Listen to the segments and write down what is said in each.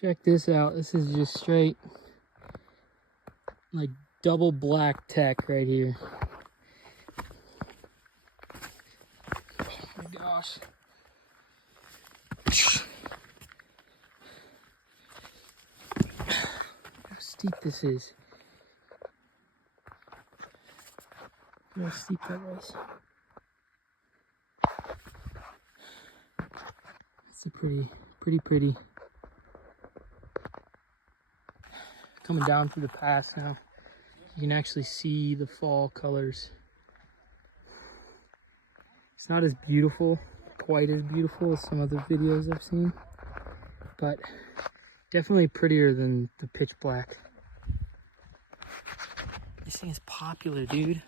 Check this out. This is just straight, like, double black tech right here. Oh my gosh. How steep this is. Look how steep that was. It's a pretty. Coming down through the pass now, you can actually see the fall colors. It's not as beautiful, quite as beautiful as some other videos I've seen, but definitely prettier than the pitch black. This thing is popular, dude.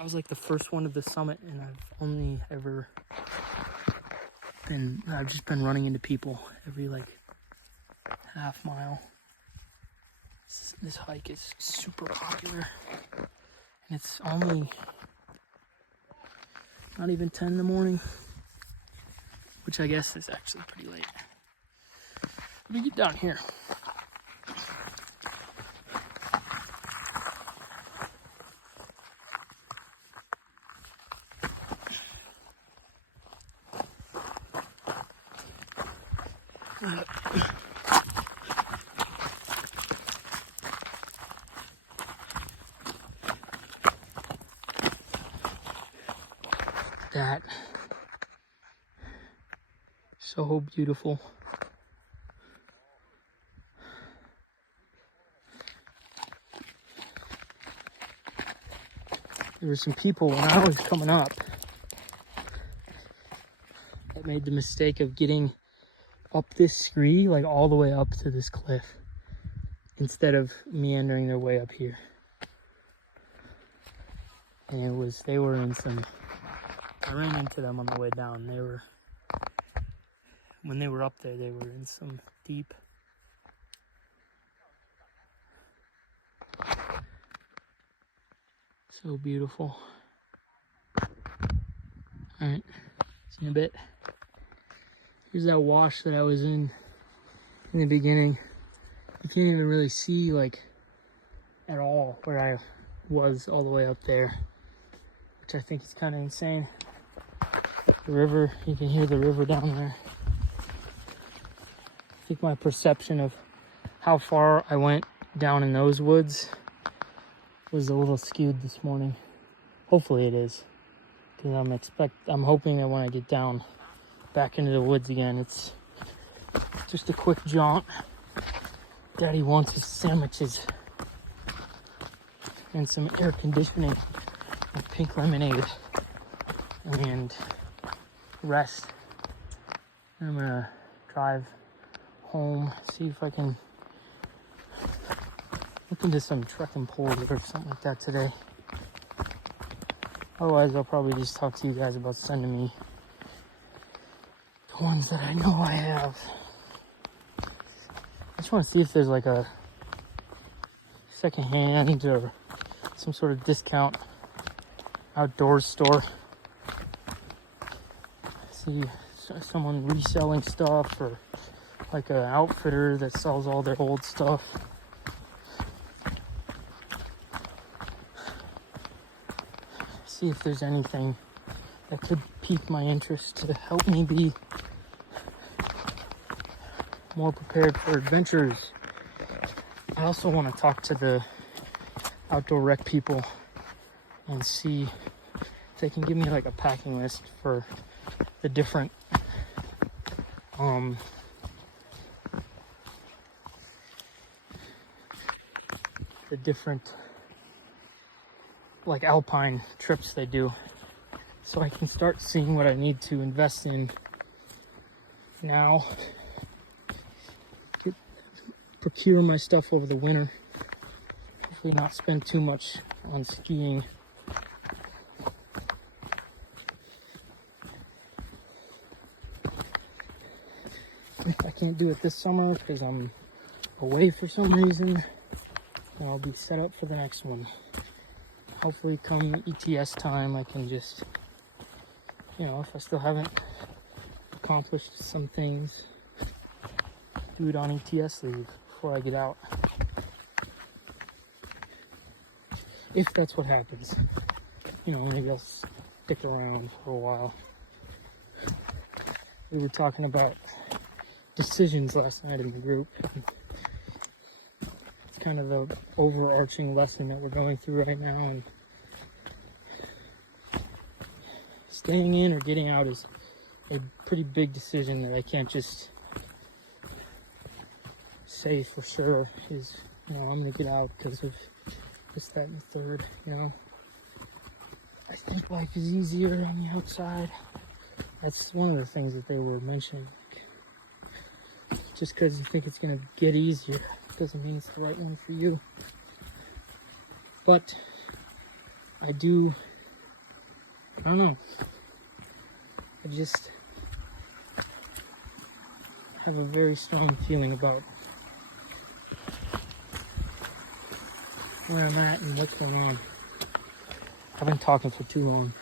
I was like the first one to the summit, and I've just been running into people every like half mile. This hike is super popular, and it's only not even 10 in the morning, which I guess is actually pretty late. Let me get down here. That so beautiful. There were some people when I was coming up that made the mistake of getting up this scree, like all the way up to this cliff, instead of meandering their way up here. And they were in some, I ran into them on the way down. When they were up there, they were in some deep. So beautiful. Alright, see you in a bit. Here's that wash that I was in the beginning. You can't even really see like at all where I was all the way up there, which I think is kind of insane. The river, you can hear the river down there. I think my perception of how far I went down in those woods was a little skewed this morning. Hopefully it is, because I'm hoping that when I get down back into the woods again, it's just a quick jaunt. Daddy wants his sandwiches and some air conditioning with pink lemonade and rest. I'm gonna drive home, see if I can look into some trekking poles or something like that today. Otherwise, I'll probably just talk to you guys about sending me the ones that I know I have. I just want to see if there's like a secondhand or some sort of discount outdoors store. See someone reselling stuff, or like an outfitter that sells all their old stuff. See if there's anything that could pique my interest to help me be more prepared for adventures. I also want to talk to the outdoor rec people and see if they can give me like a packing list for the different like alpine trips they do, so I can start seeing what I need to invest in now, procure my stuff over the winter, hopefully not spend too much on skiing. If I can't do it this summer because I'm away for some reason, then I'll be set up for the next one. Hopefully come ETS time, I can just, if I still haven't accomplished some things, do it on ETS leave before I get out. If that's what happens. You know, maybe I'll stick around for a while. We were talking about decisions last night in the group. It's kind of the overarching lesson that we're going through right now, and staying in or getting out is a pretty big decision that I can't just say for sure is, you know, I'm gonna get out because of this, that, and the third, you know. I think life is easier on the outside. That's one of the things that they were mentioning. Just because you think it's gonna get easier doesn't mean it's the right one for you. But I don't know. I just have a very strong feeling about where I'm at and what's going on. I've been talking for too long.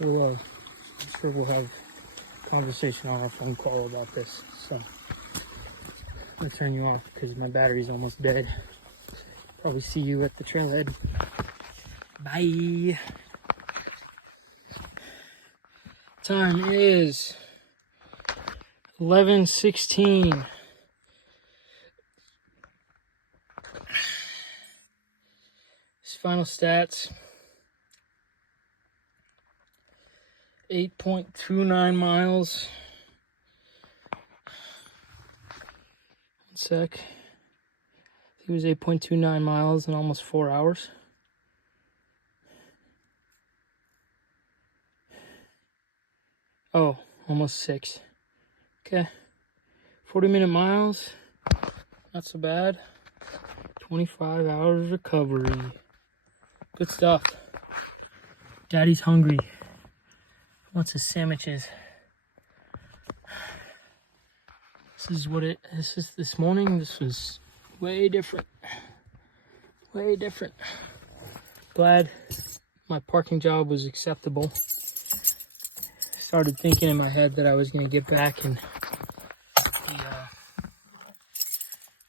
I'm sure we'll have a conversation on our phone call about this. So I'm gonna turn you off because my battery's almost dead. Probably see you at the trailhead. Bye. Time is 11:16. Final stats. 8.29 miles. 1 sec. He was 8.29 miles in almost 4 hours. Oh, almost 6. Okay. 40-minute miles. Not so bad. 25 hours recovery. Good stuff. Daddy's hungry. Wants his sandwiches. This morning. This was way different. Way different. Glad my parking job was acceptable. Started thinking in my head that I was going to get back and the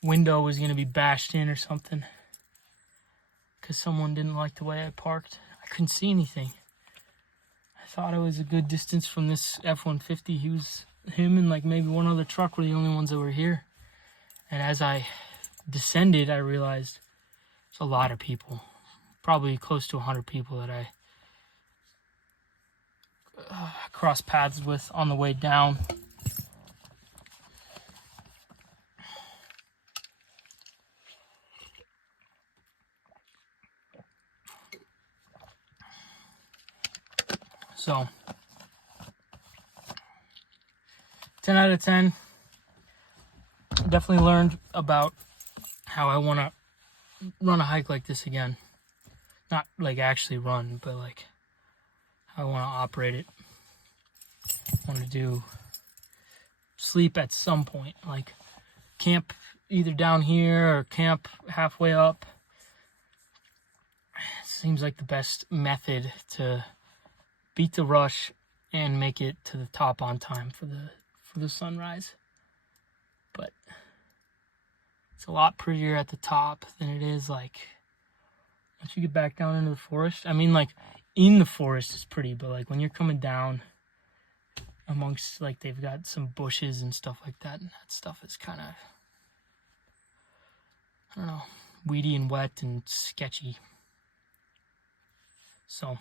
window was going to be bashed in or something because someone didn't like the way I parked. I couldn't see anything. I thought I was a good distance from this F-150. Him and like maybe one other truck were the only ones that were here. And as I descended, I realized there's a lot of people, probably close to 100 people that I crossed paths with on the way down. So 10 out of 10. Definitely learned about how I want to run a hike like this again. Not like actually run, but like how I want to operate it. I want to sleep at some point, like camp either down here or camp halfway up. It seems like the best method to beat the rush and make it to the top on time for the sunrise. But it's a lot prettier at the top than it is like once you get back down into the forest. I mean, like in the forest is pretty, but like when you're coming down amongst, like, they've got some bushes and stuff like that, and that stuff is kind of, I don't know, weedy and wet and sketchy. So